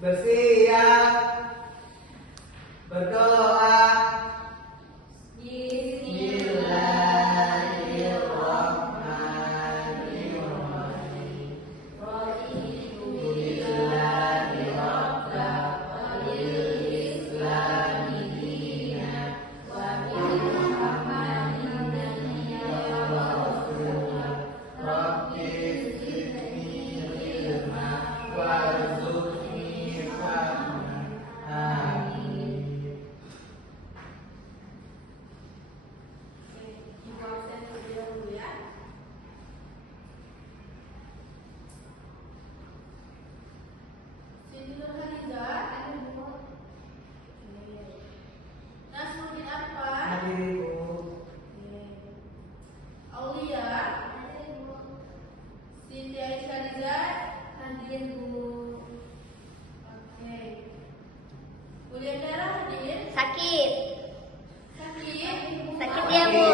Bersiap. Berdoa. Sakit ya, Bu?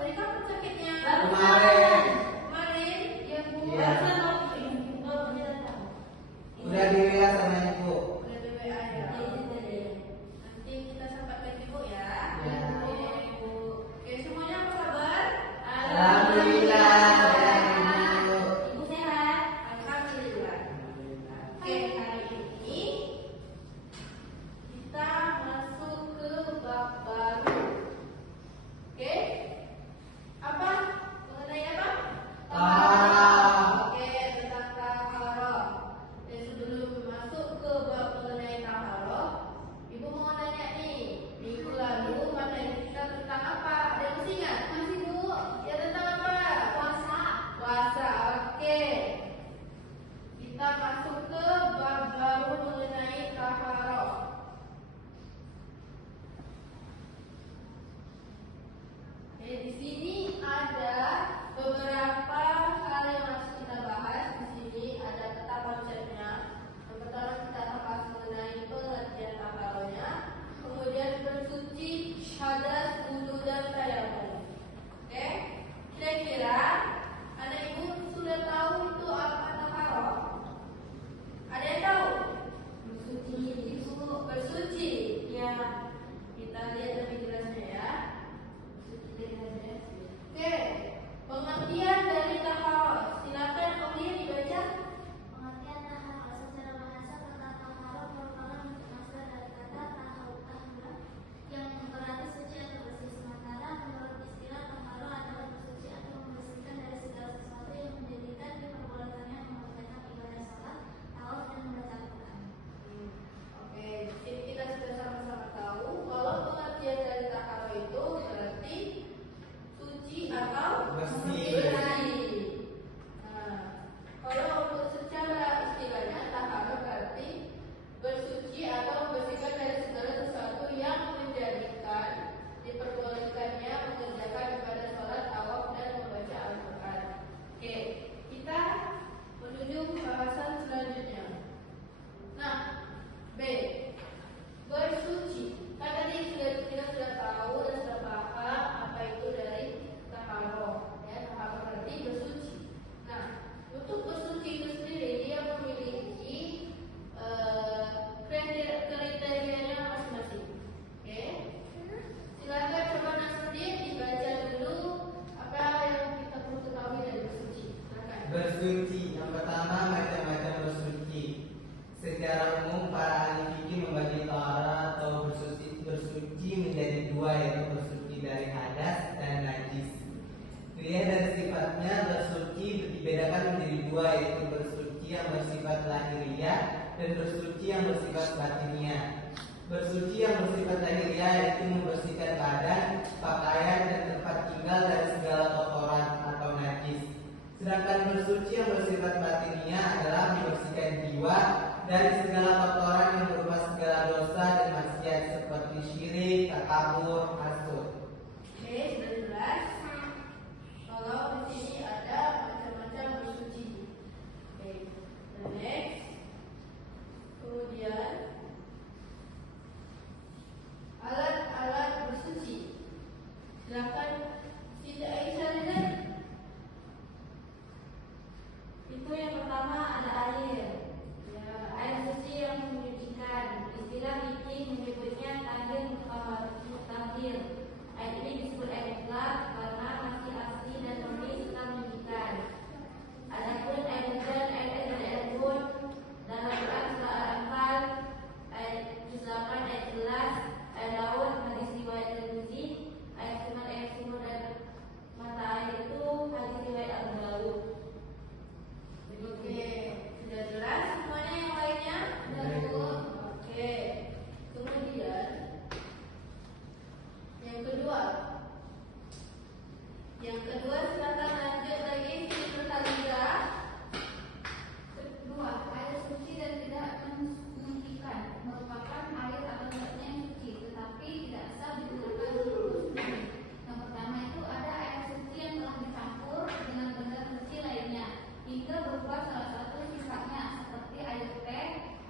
Dari kapan sakitnya? Kemarin. Ya, Bu. Iya. Udah dilihat sama Ibu. Udah di WA ya. Nanti kita sampai lagi, Bu ya. Ya. Oke, Bu. Oke, semuanya apa kabar? Alhamdulillah. Ibu sehat? Alhamdulillah. Oke, hari ini kita masuk ke bab baru. Oke? Apa? Mengenai apa? Taharah. Oke, tentang taharah. Dan sebelum masuk ke bab mengenai taharah, Ibu mau nanya nih, minggu lalu materi kita tentang apa? Ada yang masih ingat? Masih, Bu? Ya, tentang apa? Puasa. Puasa, oke. Kita masuk ke bab baru mengenai taharah. Oke, di sini ada beberapa hal yang harus kita bahas. Di sini ada peta konsepnya. Yang pertama kita bahas mengenai pengertian taharahnya, kemudian bersuci, syahadat, wudu dan tayamum. Oke, kira-kira anak ibu sudah tahu itu apa taharah? Ada yang tahu? Bersuci, Ibu. Bersuci. Ya. Kita lihat lebih jelasnya ya. Oke, pengertian dari taharah. Silakan Aulia dibaca. Pengertian taharah secara bahasa, kata taharah merupakan masdar dari kata tahara yang berarti suci atau bersih. Sementara menurut istilah taharah adalah bersuci atau membersihkan dari segala sesuatu yang menjadikan diperbolehkannya mengerjakan ibadah salat, tawaf dan membaca Al-Quran. Oke, di sini kita sudah sama-sama tahu kalau pengertian dari taharah itu berarti suci atau Bersih. Nah, kalau untuk secara istilahnya taharah berarti bersuci atau membersihkan dari segala sesuatu yang menjadikan diperbolehkannya mengerjakan ibadah sholat, tawaf dan membaca Al-Quran. Oke, kita menuju bahasan selanjutnya. Nah, B, bersuci. Kan tadi kita sudah tahu dan sudah paham apa itu dari taharah. Ya, taharah berarti bersuci. Nah, untuk bersuci itu sendiri dia memiliki kriterianya masing-masing. Oke, silakan coba Nasruddin dibaca dulu apa yang kita perlu ketahui dari bersuci. Silakan. Bersuci. Yang pertama, macam-macam bersuci. Secara umum para ahli fikih membagi taharah atau bersuci menjadi dua, yaitu bersuci dari hadas dan najis. Dilihat dari sifatnya, bersuci dibedakan menjadi dua, yaitu bersuci yang bersifat lahiriah dan bersuci yang bersifat batiniah. Bersuci yang bersifat lahiriah yaitu membersihkan badan, pakaian dan tempat tinggal dari segala kotoran atau najis. Sedangkan bersuci yang bersifat batiniah adalah membersihkan jiwa dari segala kotoran yang berupa segala dosa dan maksiat seperti syirik, takabur, hasud. Oke, sudah jelas. Kalau di sini ada macam-macam bersuci. Oke, the next. Kemudian alat-alat bersuci. Silakan Siti Aisyah lihat. Itu yang pertama ada air. Ya, air suci yang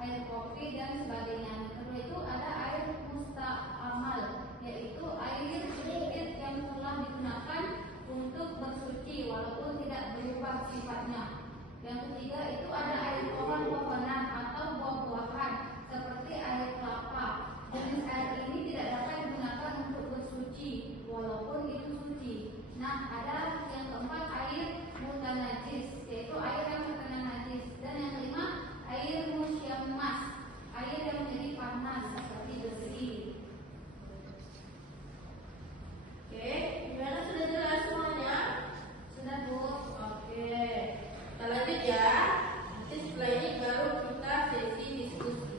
air kopi dan sebagainya. Yang kedua itu ada air musta'mal, yaitu air sedikit yang telah digunakan untuk bersuci walaupun tidak berubah sifatnya. Yang ketiga itu ada air pohon-pohonan atau buah-buahan seperti air kelapa. Jenis air ini tidak dapat digunakan untuk bersuci walaupun itu suci. Nah, ada yang keempat air mutanajis, yaitu air yang terkena najis. Dan yang kelima air musyammas, air yang menjadi panas seperti besi. Oke, gimana, sudah jelas semuanya? Sudah, Bu. Oke, kita lanjut ya. Nanti setelah ini baru kita sesi diskusi.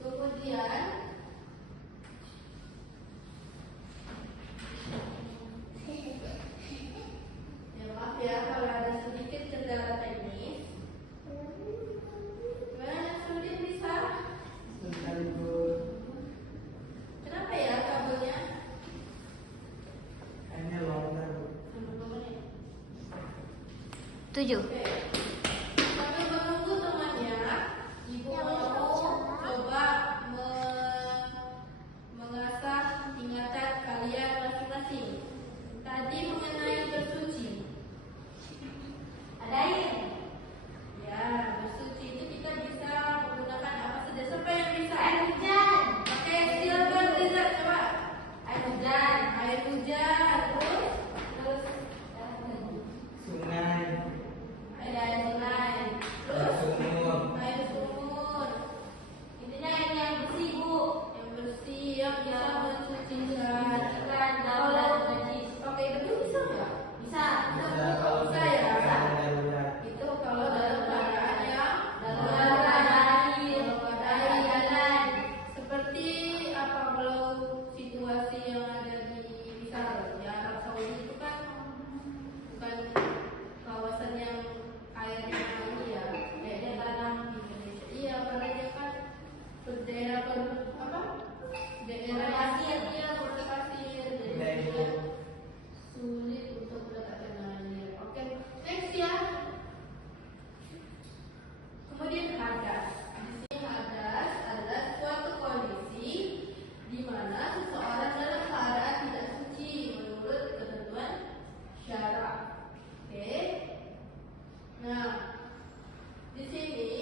Kemudian ya maaf ya kalau ada sedikit kendala teknis. Gimana, sudah bisa? Sebentar Ibu. Kenapa ya kabelnya? Kayaknya longgar Bu. 7. Oke. Sambil menunggu temannya, Ibu mau coba mengasah ingatan kalian masing-masing. Tadi mengenai bersuci. Ada air. Ya, bersuci itu kita bisa menggunakan apa saja. Siapa yang bisa? Air hujan. Oke, silakan Riza, coba. Air hujan. Air hujan, terus Sungai. ada air sungai, Air terus sumur. air sumur. Intinya air yang bersih, Bu. Yang bersih yang bisa mensucikan. Mensucikan dalam najis. Pakai itu bisa nggak? Bisa. Bisa kalau Bisa ya? darurat. Itu kalau dalam keadaan yang Dalam keadaan air. dalam keadaan Air jalan. seperti apa, kalau situasi yang ada di misal di Arab Saudi itu kan bukan kawasan yang airnya ini ya, kayaknya tanah di Indonesia. Iya, karena dia kan daerah apa? Daerah pasir, dia berpasir, jadi Udah, Ibu. dia sulit untuk mendapatkan air. Oke, next ya. Kemudian hadas. Di sini hadas adalah suatu kondisi di mana seseorang dalam keadaan tidak suci menurut ketentuan syara. Oke. Nah, di sini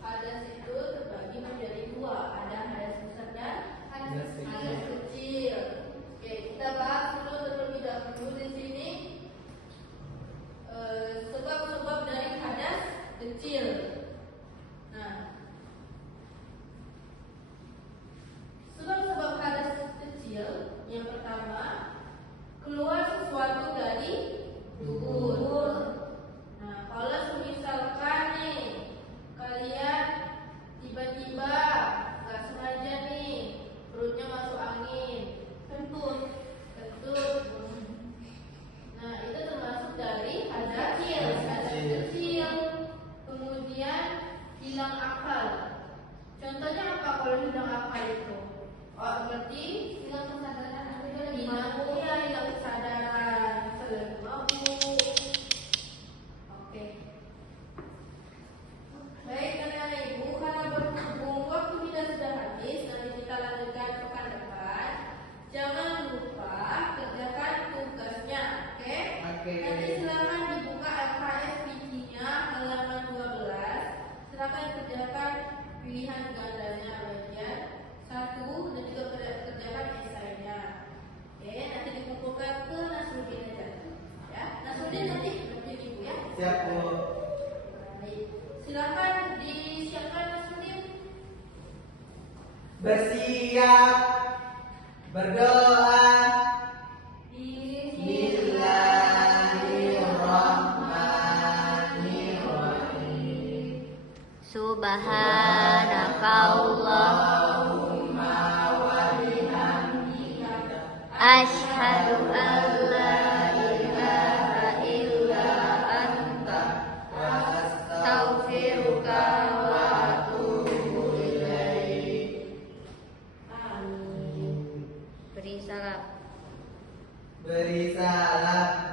hadas itu terbagi menjadi dua. Ada hadas besar dan Hadas kecil. hadas kecil. Oke, kita bahas dulu terlebih dahulu di sini sebab-sebab dari hadas kecil. Nah, sebab-sebab hadas kecil yang pertama, keluar sesuatu dari tubuh. Nah, kalau misalkan nih kalian tiba-tiba nggak sengaja nih perutnya masuk angin, kentut. Nah, itu termasuk dari hadas kecil. Kemudian hilang akal. Contohnya apa kalau hilang akal itu? Oh, berarti Hilang kesadaran atau hilang kesadaran, misalnya mabuk. Oke. Baik, anak-anak ibu, karena berhubung waktu kita sudah habis, nanti kita lanjutkan pekan depan. Jangan lupa kerjakan tugasnya, oke? Oke. Nanti silakan dibuka LKS PG-nya halaman 12. Silakan kerjakan pilihan gandanya bagian 1 dan juga kerjakan esainya. Oke, nanti dikumpulkan ke Nasruddin aja. Ya, Nasruddin nanti ibu ya. Siap Bu. Baik. Silakan disiapkan Nasruddin. Bersiap. Berdoa. Bismillahirrahmanirrahim. Subhanakallahumma wa bihamdika asyhadu an la ilaha illa anta astaghfiruka wa atubu ilaik. Amin. Beri salam. Beri salam.